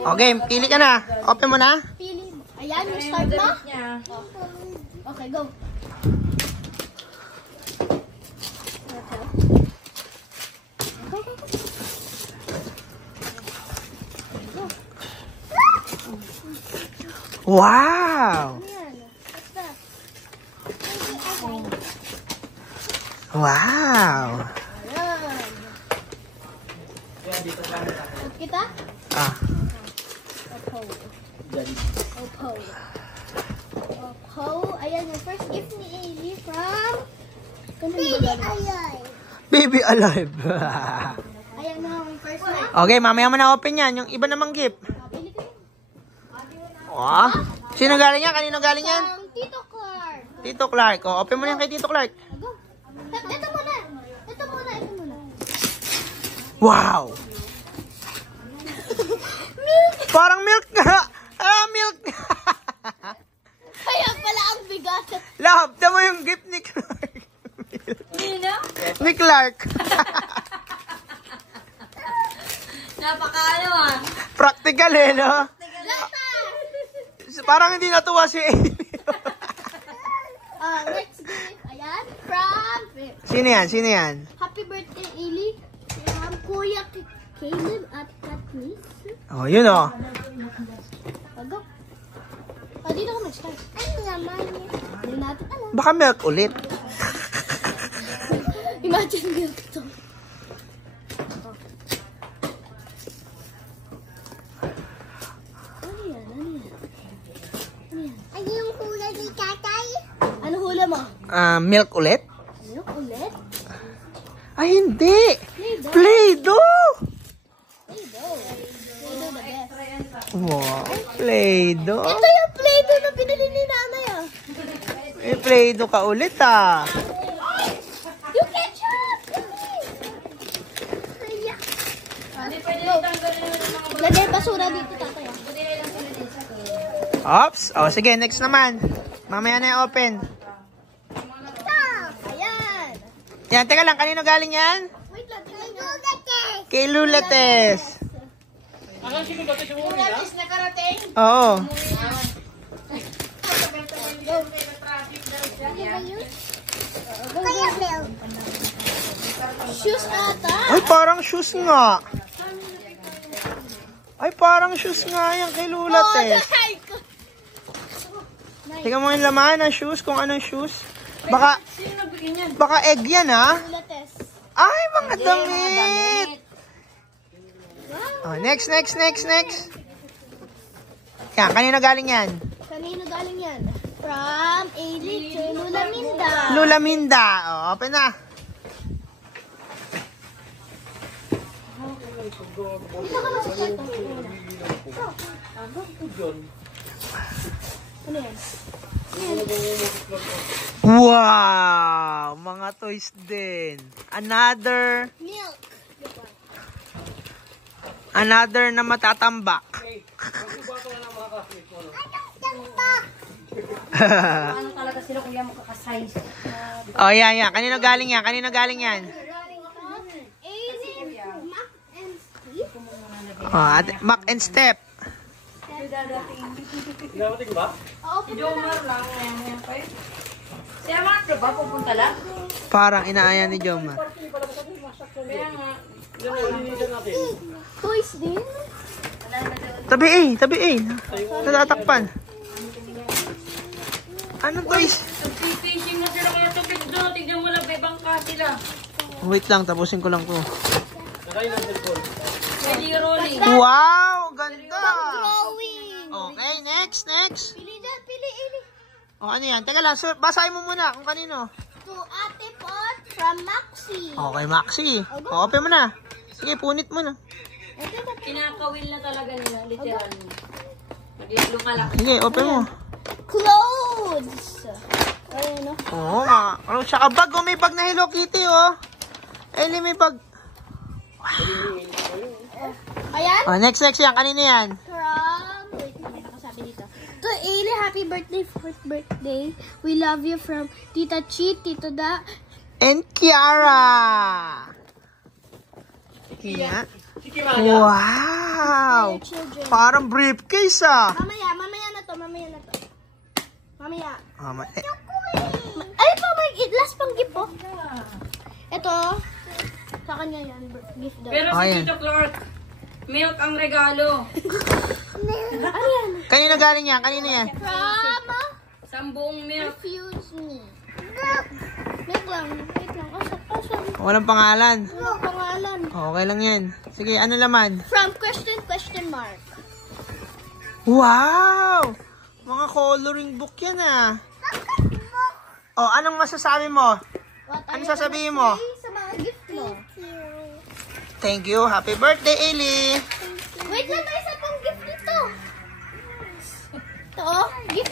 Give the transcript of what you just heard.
Okay, pili ka na. Open mo na. Pili. Ayan, yung start na. Okay, go. Wow! Wow! Kita? Ah. Opo. Ayan, yung first gift ni Ailey from... Baby Alive. Baby alive. Ayan na yung first na. Okay, mamaya mo na open yan. Yung iba namang gift. Pili ko. Wow. Sino galing yan? Kanino galing yan? From Tito Clark. Tito Clark. O, open mo na yan kay Tito Clark. Go. Ito muna. Ito muna. Wow! Milk. Parang milk nga. Milk. Kaya pala ang bigat. Love, tama yung gift ni Clark. Nino? Ni Clark. Napakaano ah. Practical eh, no? Lata. Parang hindi natuwa si Ailey. Next gift. Ayan. From... Sino yan? Sino yan? Happy birthday, Ailey. From Kuya Caleb at Katniss. Oh, yun oh. Go. Dito ka mag-start. Ano naman yun? Hindi natin alam. Baka milk ulit. Imagine milk to. Ano yan? Ano yung hula ni tatay? Ano hula mo? Milk ulit? Milk ulit? Ay, hindi. Play-Doh. Play-Doh. Play-Doh. Play-Doh the best. Wow, Play-Doh. Ito yung Play-Doh na binili ni nanay ah. May Play-Doh ka ulit ah. Yung ketchup! Lagay basura dito tatay ah. Oops. Oh, sige, next naman. Mamaya na i-open. Ayan. Yan, teka lang. Kanino galing yan? Wait lang. Kay Lulates. Lulates na karating? Oo. Shoes ata. Ay, parang shoes nga. Ay, parang shoes nga yan kay Lulates. Tingnan mo yung laman ng shoes, kung anong shoes. Baka egg yan, ha? Lulates. Ay, mga damit. Oh, next. Yan, kanino galing yan? Kanino galing yan? From Ailey to Lula Minda. Lula Minda. Oh, open na. Dito ka ba sa kwarto? Ano yan? Wow! Mga toys din. Another na matatambak. Ano talaga sila kuya makakasize? Oh, yan. Kanino galing yan? Ailey, Mac and Steve. Oh, Mac and Step. Darating ba? Oo, Jomar lang. Sila mga ba pupunta lang? Parang inaayan ni Jomar. Kaya nga. toys din. Tabi A. Natatakpan. Anong toys? Fishing na sila kaya tubig doon. Tignan mo lang, may bangka sila. Wait lang, tapusin ko lang to. Jelly rolling. Wow! Ganda! Drawing. Okay, next. Pili dyan, pili Ailey. O, ano yan? Teka lang, basahin mo muna kung kanino. To Ate Pot from Maxi. Okay, Maxi. O, open mo na. Sige, punit mo na. Kinakawil na talaga nila, literal. Mag-iglo ka lang. Sige, open mo. Clothes. Ayun o. Oo nga. Ano, tsaka bag. Oh, may bag na Hello Kitty, oh. Eli, may bag. Ayan. Oh, next yan. Kanino yan? From, wait, may nakasabi dito. To Ailey, happy birthday, 4th birthday. We love you from Tita Chi, Tito Da. And Kiara. Kia. Wow! For your children. Parang briefcase ah. Mamaya na to. Mamaya. Ay pa, may last pang gift po. Ito. Sa kanya yan. Gift daw. Pero si Ayan. Tito Clark, milk ang regalo. Ano yan? Kanina galing yan? Kanina yan? From Sambuong milk. Refuse Me. Wait lang. Asan? Walang pangalan. Ano pangalan? Okay lang yan. Sige, ano laman? From question mark. Wow! Mga coloring book yan ah. Oh, anong masasabi mo? What Ano sasabihin mo? Sa mga gift mo. Thank you. Happy birthday, Ailey. Wait lang, may isa pang gift dito. Ito, gift